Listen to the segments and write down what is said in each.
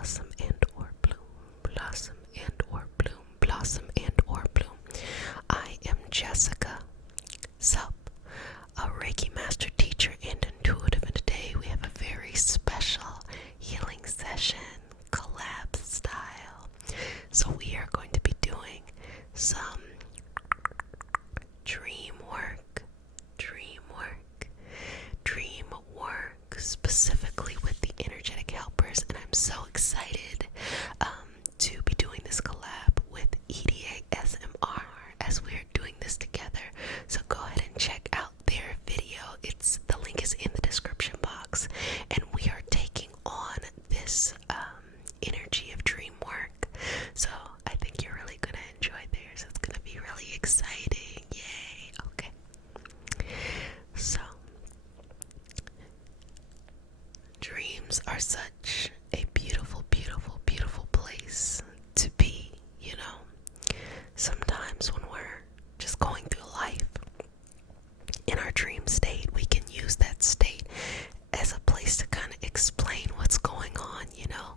blossom and or bloom, blossom and or bloom, blossom and or bloom. I am Jessica Sup, a Reiki master teacher and intuitive, and today we have a very special healing session, collab style. So we are going to be doing some dream work, dream work, specifically with the energetic helpers, and I'm so excited to be doing this collab with EDA SMR as we are doing this together. So go ahead and check out their video. The link is in the description box, and we are taking on this energy of dream work. So I think you're really gonna enjoy theirs. It's gonna be really exciting. Yay! Okay. So dreams are such a beautiful, beautiful, beautiful place to be, you know. Sometimes when we're just going through life in our dream state, we can use that state as a place to kind of explain what's going on, you know,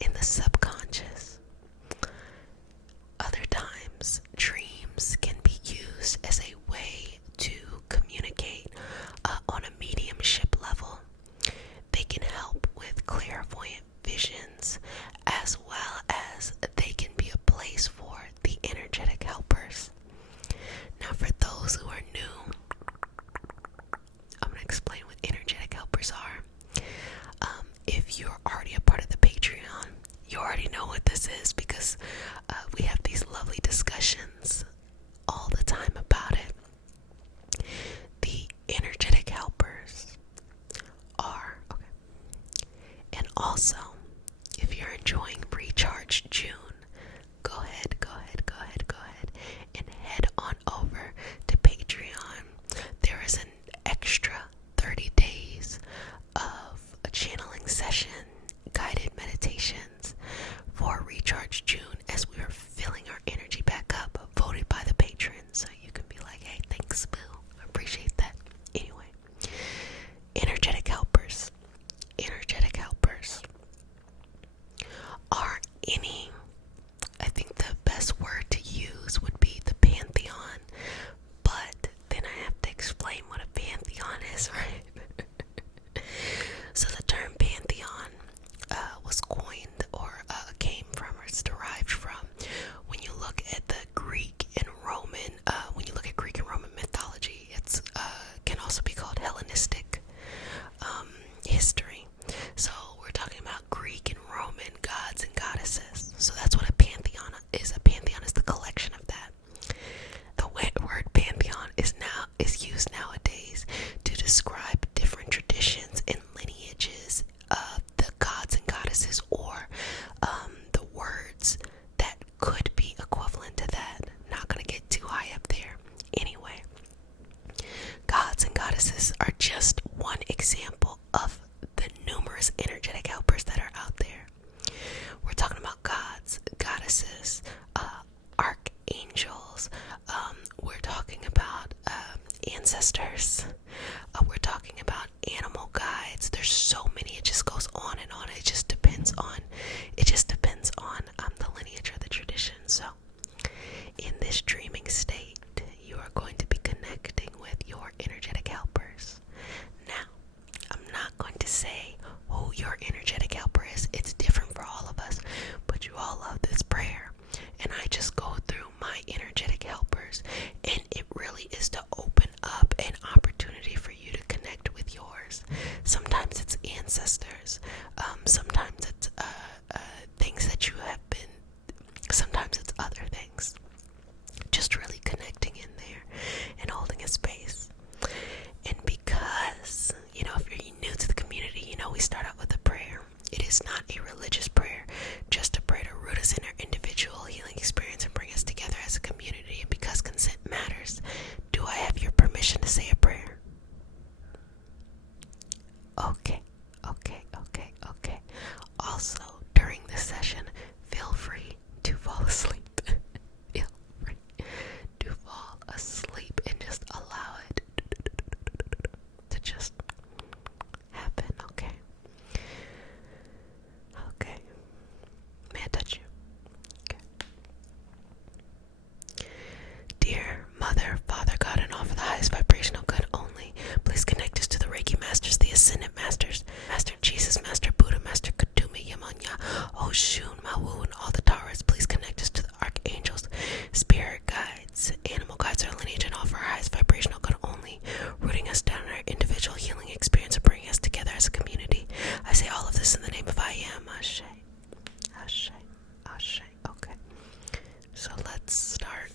in the subconscious. Other times, dreams can be used as a way to communicate on a mediumship level. They can help with clairvoyant visions, as well as they can be a place for the energetic helpers. Now, for those who are new, I'm going to explain what energetic helpers are. If you're already a part of the Patreon, you already know what this is, because we have these lovely discussions all the time about it. The energetic helpers are, okay. And also, if you're enjoying Recharge June, go ahead and head on over to Patreon. There is an extra 30 days of a channeling session, guided meditations for Recharge June, as we are filling our energy back up, voted by the patrons. So you can be like, hey, thanks, Boo. I appreciate that. Anyway, energetic helpers. Energetic helpers are I think the best word to use would be the pantheon, but then I have to explain what a pantheon is, right? So the term pantheon Oshun, Mawu, and all the Taurus, please connect us to the archangels, spirit guides, animal guides, our lineage, and offer our highest vibrational good only, rooting us down in our individual healing experience and bringing us together as a community. I say all of this in the name of I am. Ashe. Ashe. Ashe. Okay. So let's start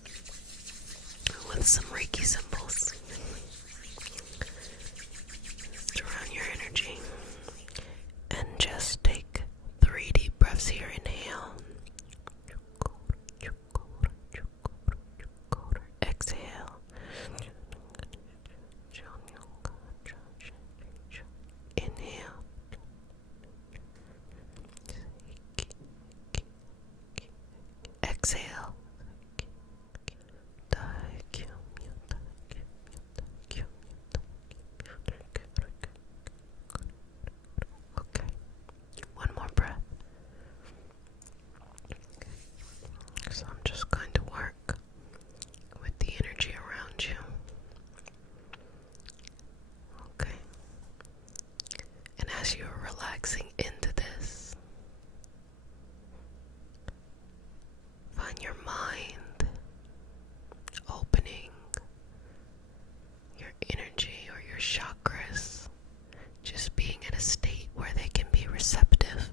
with some Reiki symbols. Surround your energy. And just take 3 deep breaths here. Inhale. Exhale. Inhale. Exhale. Okay. One more breath. So I'm just going to work with the energy around you. Okay. And as you're relaxing into this, find your mind opening your energy or your chakras, just being in a state where they can be receptive,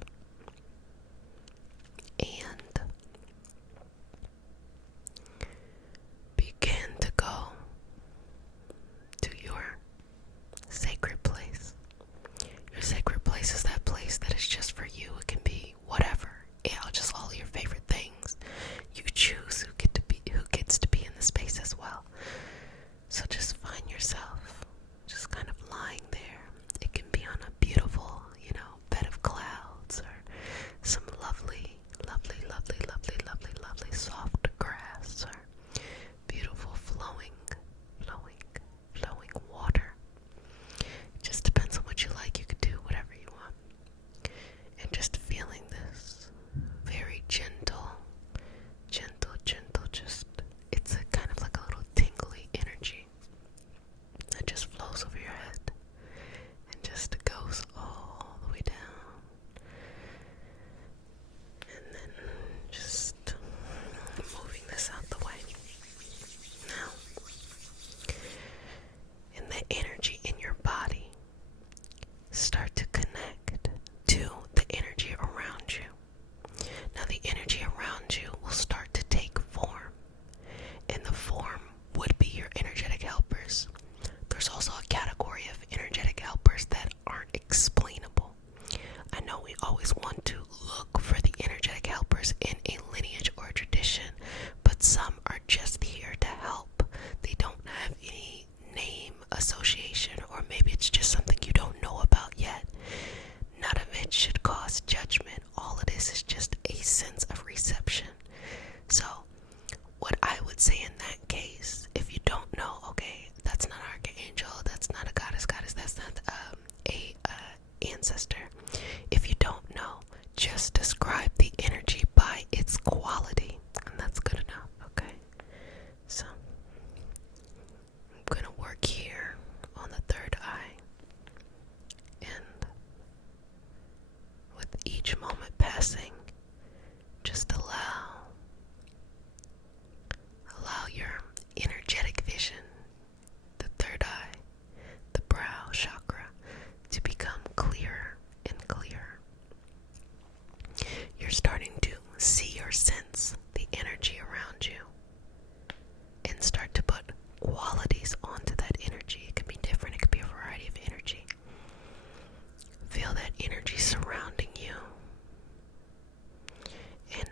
and begin to go to your sacred place. Your sacred place is that place that is just for you. It can be whatever, just all your favorite things. You choose who gets to be in the space as well. So just find yourself just kind of lying there. It can be on a beautiful, bed of clouds, or some lovely, lovely, lovely, lovely, lovely, lovely soft grass, or beautiful flowing water. It just depends on what you like. You could do whatever you want. And just feeling this very gentle, just, it's a kind of like a little tingly energy that just flows over your head and just goes all the way down. And then just moving this out the way. Now, in the energy in your body, start to connect to the energy around you. Now the energy around you will start to take form, and the form would be your energetic helpers. There's also a category of energetic helpers that aren't explainable. I know we always want to look for the energetic helpers in a lineage or a tradition, but some are just here to help. They don't have any name association, or maybe it's just something you don't know about yet. None of it should cause judgment. All it is just a sense of reception. So what I would say in that case, if you don't know, okay, that's not archangel, that's not a goddess, that's not a ancestor. If you don't know, just describe the energy by its quality, and that's good enough. Okay, so I'm gonna work here on the third eye, and with each moment passing, just allow your energetic vision, the third eye, the brow chakra, to become clearer and clearer. You're starting to see or sense the energy around you and start to put qualities onto that energy. It can be different, it could be a variety of energy. Feel that energy surrounding you and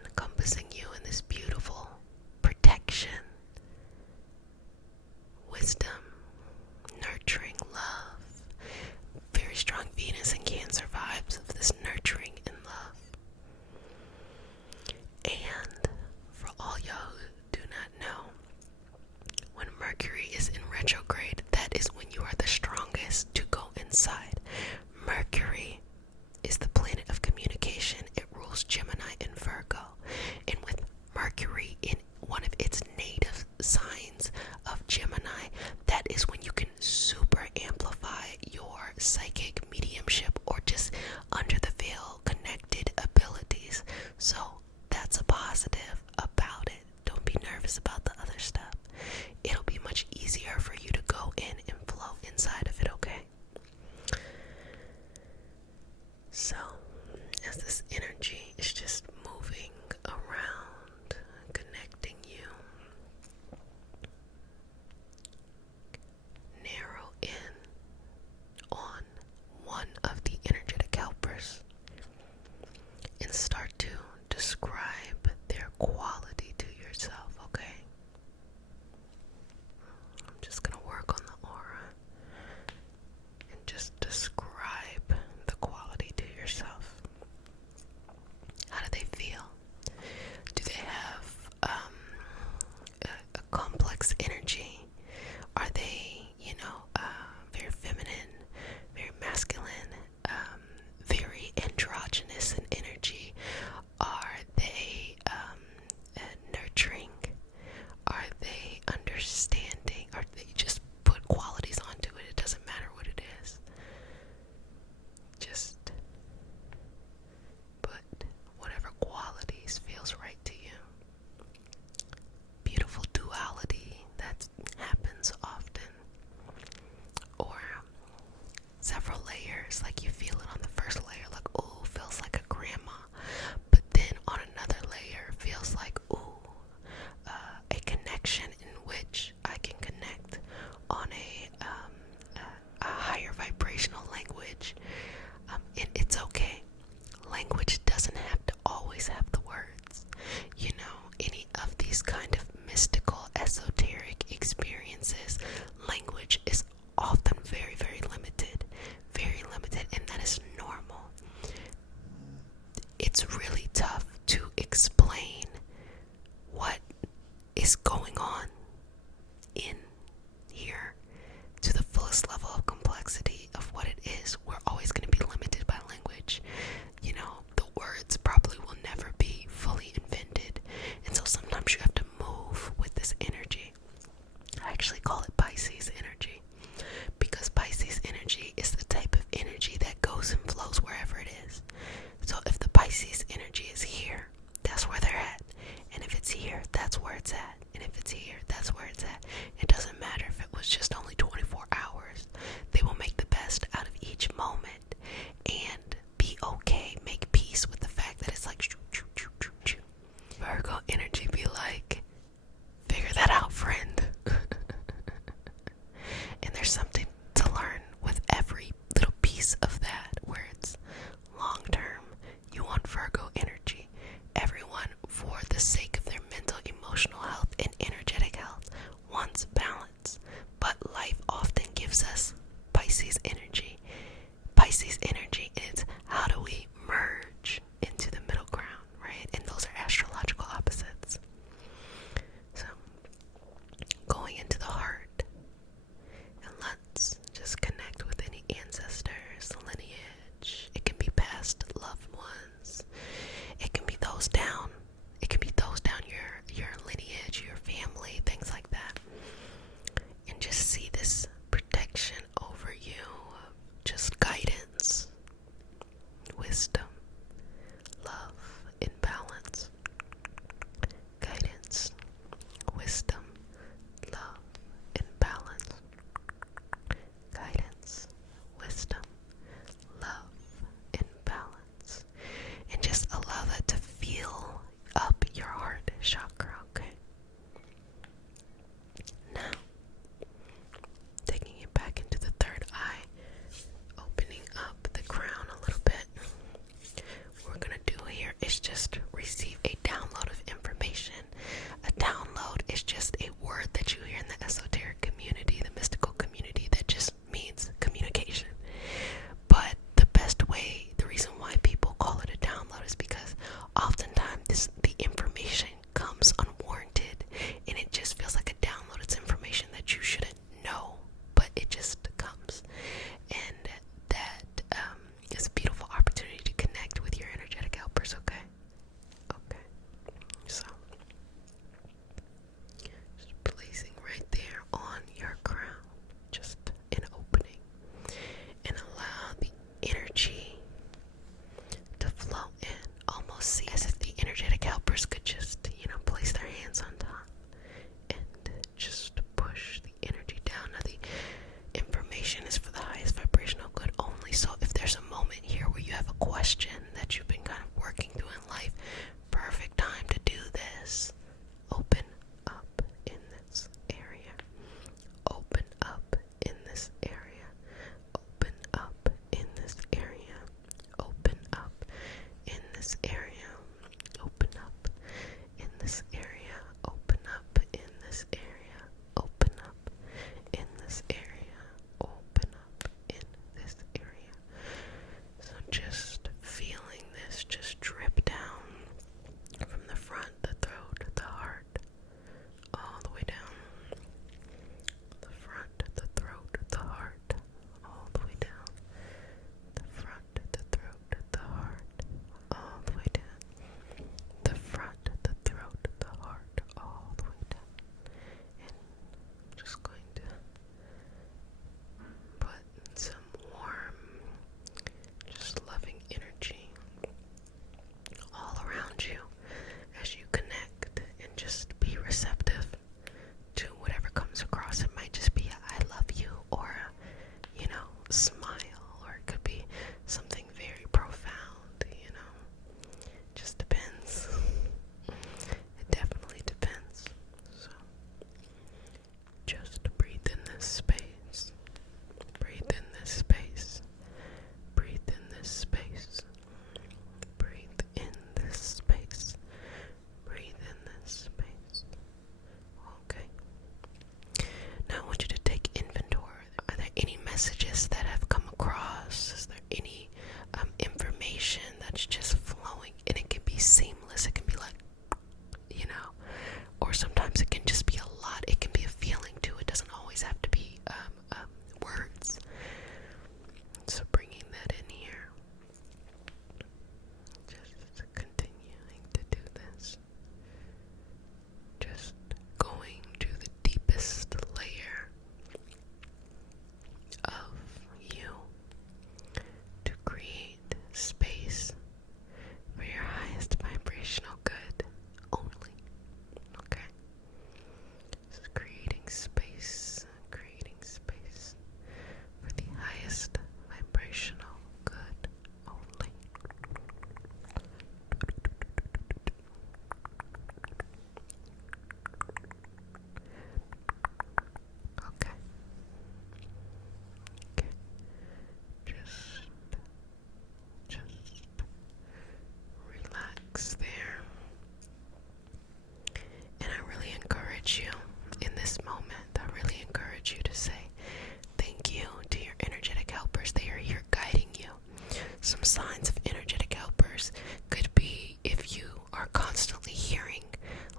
are constantly hearing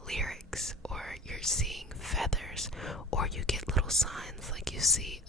lyrics, or you're seeing feathers, or you get little signs like you see